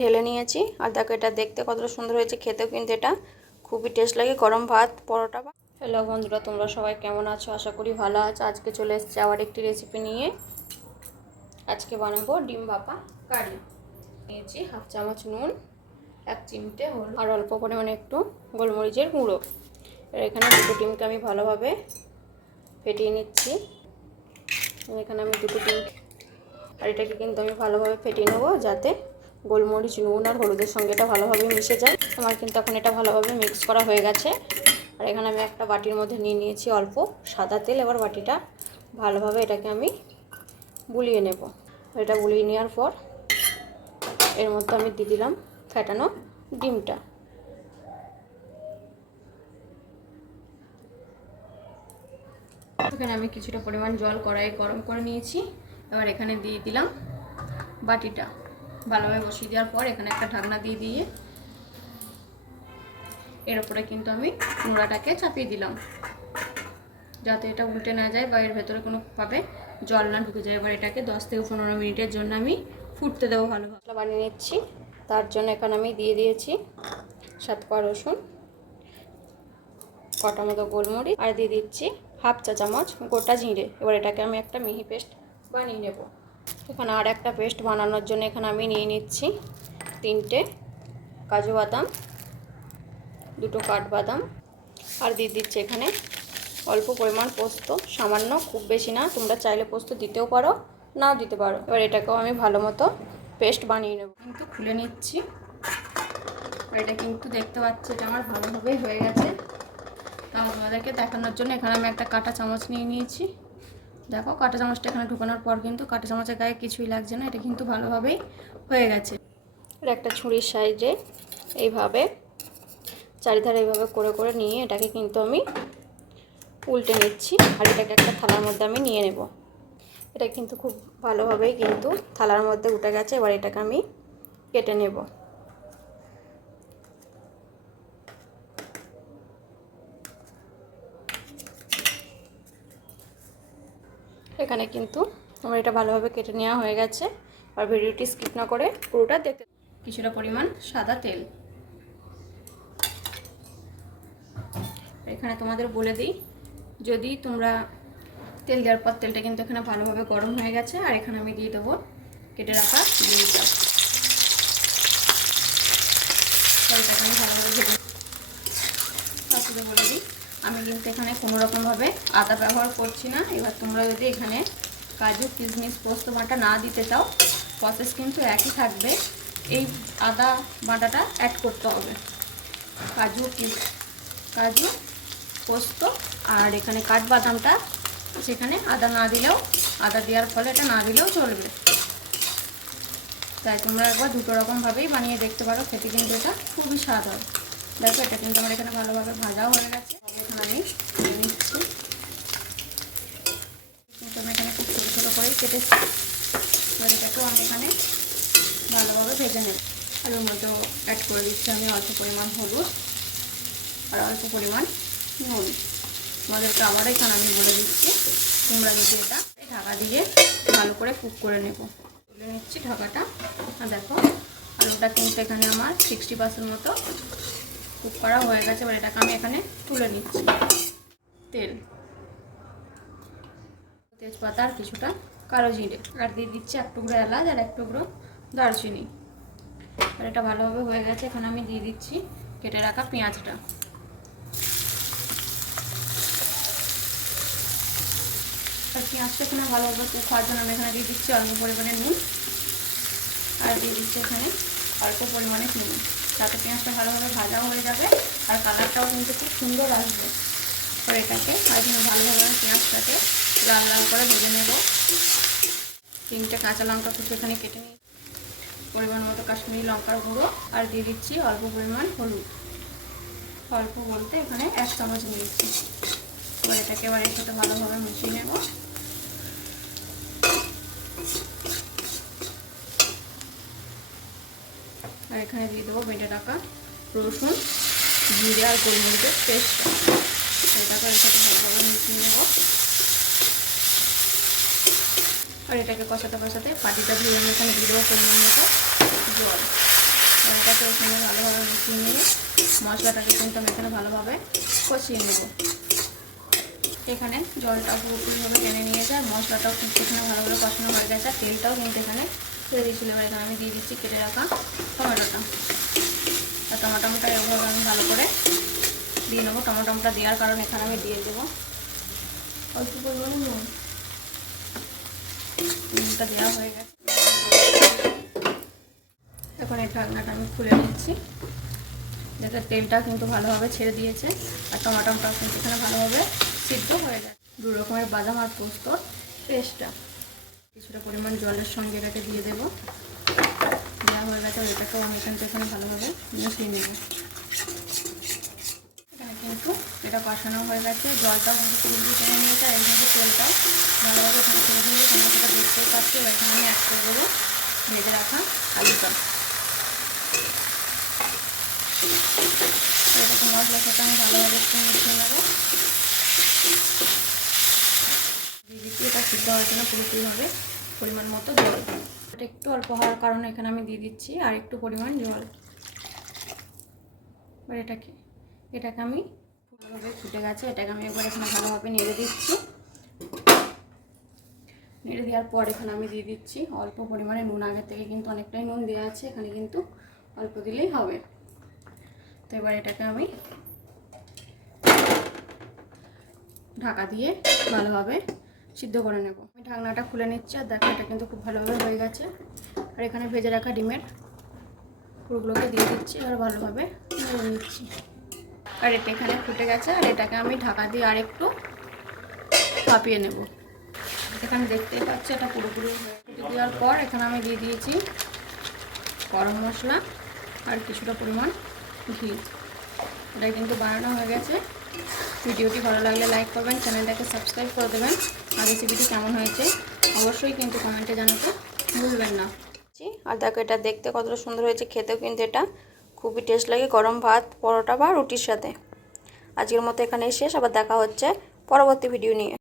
ঢেলে নিয়েছি। আর দেখো এটা দেখতে কতটা সুন্দর হয়েছে, খেতেও কিন্তু এটা খুবই টেস্ট লাগে গরম ভাত, পরোটা। হ্যালো বন্ধুরা, তোমরা সবাই কেমন আছো? আশা করি ভালো আছো। আজকে চলে এসেছি আবার একটি রেসিপি নিয়ে। আজকে বানাবো ডিম ভাপা কারি। নিয়েছি হাফ চামচ নুন, 1 চিমটে হলুদ আর অল্প পরিমাণে একটু গোলমরিচের গুঁড়ো। আর এখানে দুটো ডিমকে আমি ভালোভাবে ফেটিয়ে নিচ্ছি। এখানে আমি দুটো ডিম, আর এটাকে কিন্তু আমি ভালোভাবে ফেটিয়ে নেবো যাতে গোলমরিচ, নুন আর হলুদের সঙ্গে এটা ভালোভাবে মিশে যায়। আমার কিন্তু এখন এটা ভালোভাবে মিক্স করা হয়ে গেছে। আর এখানে আমি একটা বাটির মধ্যে নিয়ে নিয়েছি অল্প সাদা তেল। এবার বাটিটা ভালোভাবে এটাকে আমি বুলিয়ে নেব। এটা বুলিয়ে নেওয়ার পর এর মধ্যে আমি দিয়ে দিলাম ফেটানো ডিমটা। এখানে আমি কিছুটা পরিমাণ জল কড়াইয়ে গরম করে নিয়েছি। এবার এখানে দিয়ে দিলাম বাটিটা। ভালোভাবে বসিয়ে দেওয়ার পর এখানে একটা ঢাকনা দিয়ে এর উপরে কিন্তু আমি নোড়াটাকে চাপিয়ে দিলাম যাতে এটা উল্টে না যায় বা এর ভেতরে কোনোভাবে জল না ঢুকে যায়। এবার এটাকে 10 থেকে 15 মিনিটের জন্য আমি ফুটতে দেবো। ভালোভাবে মশলা বানিয়ে নিচ্ছি। তার জন্য এখানে আমি দিয়ে দিয়েছি 7 কোয়া রসুন, কটা মতো গোলমরিচ, আর দিয়ে দিচ্ছি হাফ চা চামচ গোটা জিরে। এবার এটাকে আমি একটা মিহি পেস্ট বানিয়ে নেব। এখানে আর একটা পেস্ট বানানোর জন্য এখানে আমি নিয়ে নিচ্ছি 3টে কাজু বাদাম, 2টো কাঠবাদাম, আর দিয়ে দিচ্ছি এখানে অল্প পরিমাণ পোস্ত, সামান্য, খুব বেশি না। তোমরা চাইলে পোস্ত দিতেও পারো, নাও দিতে পারো। এবার এটাকেও আমি ভালো মতো পেস্ট বানিয়ে নেব। কিন্তু খুলে নিচ্ছি। এটা কিন্তু দেখতে পাচ্ছি এটা আমার ভালোভাবেই হয়ে গেছে। তাও তোমাদেরকে দেখানোর জন্য এখানে আমি একটা কাঁটা চামচ নিয়ে নিয়েছি। দেখো কাঁটা চামচটা এখানে ঢুকানোর পর কিন্তু কাঁটা চামচের গায়ে কিছুই লাগছে না। এটা কিন্তু ভালোভাবেই হয়ে গেছে। আর একটা ছুরির সাইজে এইভাবে চারিধারে এইভাবে করে করে নিয়ে এটাকে কিন্তু আমি উল্টে নিচ্ছি। আর এটাকে একটা থালার মধ্যে আমি নিয়ে নেব। এটা কিন্তু খুব ভালোভাবেই কিন্তু থালার মধ্যে উঠে গেছে। এবার এটাকে আমি কেটে নেব। এখানে কিন্তু আমার এটা ভালোভাবে কেটে নেওয়া হয়ে গেছে। আর ভিডিওটি স্কিপ না করে পুরোটা দেখতে। কিছুটা পরিমাণ সাদা তেল এখানে তোমাদের বলে দিই, যদি তোমরা তেল দেওয়ার পর তেলটা কিন্তু এখানে ভালোভাবে গরম হয়ে গেছে। আর এখানে আমি দিয়ে দেবো কেটে রাখা ডিমটা। তেলটাকে আমি ভালোভাবে ভেজে তার সাথে বলে দিই, আমি কিন্তু এখানে কোনো রকমভাবে আদা ব্যবহার করছি না। এবার তোমরা যদি এখানে কাজু, কিশমিশ, পোস্ত বাটা না দিতে চাও, প্রসেস কিন্তু একই থাকবে। এই আদা বাটাটা অ্যাড করতে হবে। কাজু, পোস্ত আর এখানে কাঠবাদামটা, সেখানে আদা না দিলেও, আদা দেওয়ার ফলে এটা না দিলেও চলবে। তাই তোমরা একবার দুটো রকমভাবেই বানিয়ে দেখতে পারো, খেতে কিন্তু এটা খুবই স্বাদ হয়। দেখো এটা কিন্তু আমার এখানে ভালোভাবে ভাজাও হয়ে গেছে। এখানে আমি নিচ্ছি। কিন্তু আমি এখানে খুব ছোটো ছোটো করেই কেটেছি। এবার এটাকেও আমি এখানে ভালোভাবে ভেজে নেব। আর ওর মধ্যেও অ্যাড করে দিচ্ছি আমি অল্প পরিমাণ হলুদ আর অল্প পরিমাণ নুন। তোমাদেরকে আবার এখানে আমি বলে দিচ্ছি, তোমরা যদি এটা ঢাকা দিয়ে ভালো করে কুক করে নেব। তুলে নিচ্ছি ঢাকাটা। আর দেখো আলুটা কিন্তু এখানে আমার 60% মতো কুক করা হয়ে গেছে। এবার এটাকে আমি এখানে তুলে নিচ্ছি। তেজপাতা আর কিছুটা কালো জিরে, আর দিয়ে দিচ্ছি 1 টুকরো এলাচ আর 1 টুকরো দারচিনি। আর এটা ভালোভাবে হয়ে গেছে। এখানে আমি দিয়ে দিচ্ছি কেটে রাখা পেঁয়াজটা। আর পেঁয়াজটা এখানে ভালোভাবে কুক হওয়ার জন্য আমি এখানে দিয়ে দিচ্ছি অল্প পরিমাণে নুন, আর দিয়ে দিচ্ছি এখানে অল্প পরিমাণে চিনি, যাতে পেঁয়াজটা ভালোভাবে ভাজা হয়ে যাবে আর কালারটাও কিন্তু খুব সুন্দর আসবে। আর এটাকে ভালোভাবে পেঁয়াজটাকে লাল লাল করে ভেজে নেব। 3টে কাঁচা লঙ্কা কুচি এখানে কেটে নিয়ে, পরিমাণ মতো কাশ্মীরি লঙ্কার গুঁড়ো, আর দিয়ে দিচ্ছি অল্প পরিমাণ হলুদ। অল্প বলতে এখানে 1 চামচ নিয়েছি। এবার এটাকে এবার এর সাথে ভালোভাবে মিশিয়ে নেব। আর এখানে দিয়ে দেবো বেটে রাখা রসুন, জিরে আর গোলমরিচের পেস্ট। এটাকে এর সাথে ভালোভাবে মিশিয়ে নেব। আর এটাকে কষাতে কষাতে পাটিটা ধুয়ে আমি এখানে দিয়ে দেবো পরিমাণ মতো জল। এটাকে এর সঙ্গে ভালোভাবে মিশিয়ে নিয়ে মশলাটাকে কিন্তু আমি এখানে ভালোভাবে কষিয়ে নেব। এখানে জলটা পুরোপুরিভাবে টেনে নিয়ে যায়, মশলাটাও কিন্তু এখানে ভালোভাবে কষানো হয়ে গেছে, আর তেলটাও কিন্তু এখানে ছেড়ে দিয়েছিল। এবার এখানে আমি দিয়ে দিচ্ছি কেটে রাখা টমেটোটা, আর টমেটোটা এভাবে আমি ভালো করে দিয়ে নেবো। টমেটোটা দেওয়ার কারণে এখানে আমি দিয়ে দেবো অল্প পরিমাণে নুনটা দেওয়া হয়ে গেছে। এখন এই ঢাকনাটা আমি খুলে নিচ্ছি, যাতে তেলটা কিন্তু ভালোভাবে ছেড়ে দিয়েছে, আর টমেটোটাও কিন্তু এখানে ভালোভাবে সিদ্ধ হয়ে যায়। 2 রকমের বাদাম আর পোস্তর পেস্টটা কিছুটা পরিমাণ জলের সঙ্গে এটাকে দিয়ে দেবো। দেওয়া হয়ে গেছে, এটাকেও আমি এখানে ভালোভাবে মিশিয়ে নেব। এখানে কিন্তু এটা কষানো হয়ে গেছে, জলটাও কিন্তু পুরোপুরি টেনে নিয়েছে, আর কিন্তু তেলটাও ভালোভাবে এখানে ছেড়ে দিয়ে তোমরা সেটা দেখতেই পাচ্ছি। এবার এখানে আমি অ্যাড করে দেবো ভেজে রাখা আলুটা। এটাকে মশলার সাথে আমি ভালোভাবে একটু মিশিয়ে নেবো। দিয়ে দিচ্ছি এটা সিদ্ধ হওয়ার জন্য পুরোপুরিভাবে পরিমাণ মতো জল। এটা একটু অল্প হওয়ার কারণে এখানে আমি দিয়ে দিচ্ছি আর একটু পরিমাণ জল। এবার এটাকে আমি ভালোভাবে ফুটে গেছে, এটাকে আমি একবার এখানে ভালোভাবে নেড়ে দিচ্ছি। নেড়ে দেওয়ার পর এখানে আমি দিয়ে দিচ্ছি অল্প পরিমাণে নুন। আগের থেকে কিন্তু অনেকটাই নুন দেওয়া আছে, এখানে কিন্তু অল্প দিলেই হবে। তো এবার এটাকে আমি ঢাকা দিয়ে ভালোভাবে সিদ্ধ করে নেব। আমি ঢাকনাটা খুলে নিচ্ছি, আর দেখো এটা কিন্তু খুব ভালোভাবে হয়ে গেছে। আর এখানে ভেজে রাখা ডিমের পুরোগুলোকে দিয়ে দিচ্ছি আর ভালোভাবে নেড়ে নিচ্ছি। আর এটা এখানে ফুটে গেছে, আর এটাকে আমি ঢাকা দিয়ে আর একটু ভাপিয়ে নেব। এখানে দেখতেই পাচ্ছি এটা পুরোপুরি ফুটে দেওয়ার পর এখানে আমি দিয়ে দিয়েছি গরম মশলা আর কিছুটা পরিমাণ ঘি। এটা কিন্তু বানানো হয়ে গেছে। ভিডিওটি ভালো লাগলে লাইক করবেন, চ্যানেলটাকে সাবস্ক্রাইব করে দেবেন, আর রেসিপিটি কেমন হয়েছে অবশ্যই কিন্তু কমেন্টে জানাতে ভুলবেন না। আর দেখো এটা দেখতে কতটা সুন্দর হয়েছে, খেতেও কিন্তু এটা খুবই টেস্ট লাগে গরম ভাত, পরোটা বা রুটির সাথে। আজকের মতো এখানেই শেষ, আবার দেখা হচ্ছে পরবর্তী ভিডিও নিয়ে।